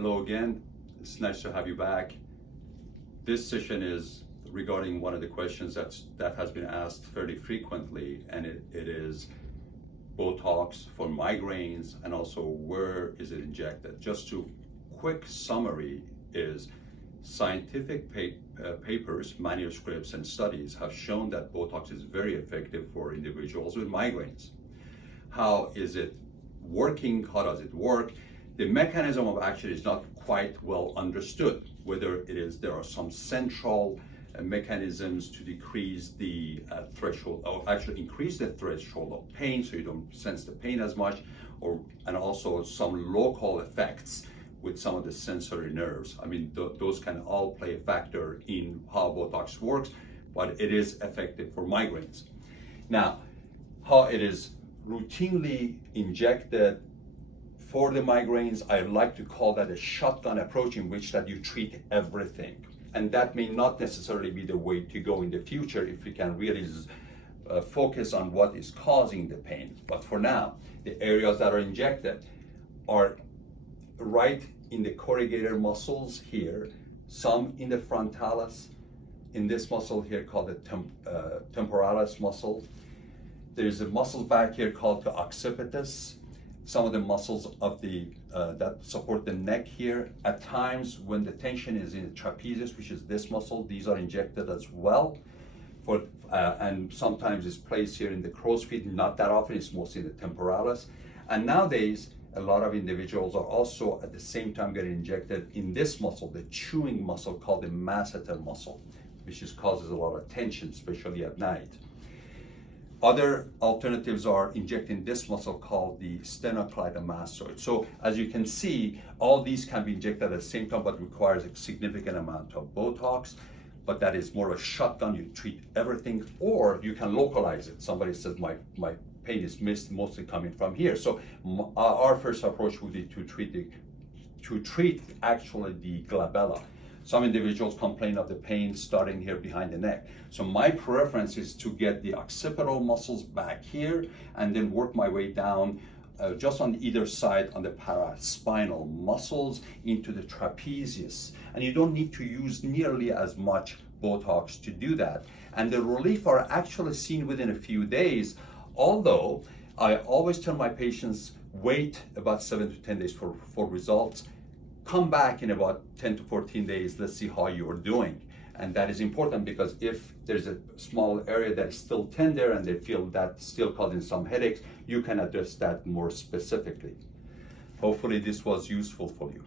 Hello again. It's nice to have you back. This session is regarding one of the questions that has been asked fairly frequently, and it is Botox for migraines, and also where is it injected. Just to quick summary is scientific papers, manuscripts, and studies have shown that Botox is very effective for individuals with migraines. How is it working? How does it work? The mechanism of action is not quite well understood, whether it is there are some central mechanisms to decrease the threshold, or actually increase the threshold of pain so you don't sense the pain as much, and also some local effects with some of the sensory nerves. I mean, those can all play a factor in how Botox works, but it is effective for migraines. Now, how it is routinely injected for the migraines, I like to call that a shotgun approach, in which that you treat everything. And that may not necessarily be the way to go in the future if we can really focus on what is causing the pain. But for now, the areas that are injected are right in the corrugator muscles here, some in the frontalis, in this muscle here called the temporalis muscle. There's a muscle back here called the occipitus. Some of the muscles of the that support the neck here. At times when the tension is in the trapezius, which is this muscle, these are injected as well. And sometimes it's placed here in the crow's feet, not that often, it's mostly the temporalis. And nowadays, a lot of individuals are also at the same time getting injected in this muscle, the chewing muscle called the masseter muscle, which causes a lot of tension, especially at night. Other alternatives are injecting this muscle called the sternocleidomastoid. So as you can see, all these can be injected at the same time, but requires a significant amount of Botox. But that is more a shotgun, you treat everything, or you can localize it. Somebody says, my pain is mostly coming from here. So our first approach would be to treat actually the glabella. Some individuals complain of the pain starting here behind the neck. So my preference is to get the occipital muscles back here and then work my way down just on either side on the paraspinal muscles into the trapezius. And you don't need to use nearly as much Botox to do that. And the relief are actually seen within a few days, although I always tell my patients, wait about 7 to 10 days for results. Come back in about 10 to 14 days, let's see how you're doing. And that is important, because if there's a small area that is still tender and they feel that still causing some headaches, you can address that more specifically. Hopefully this was useful for you.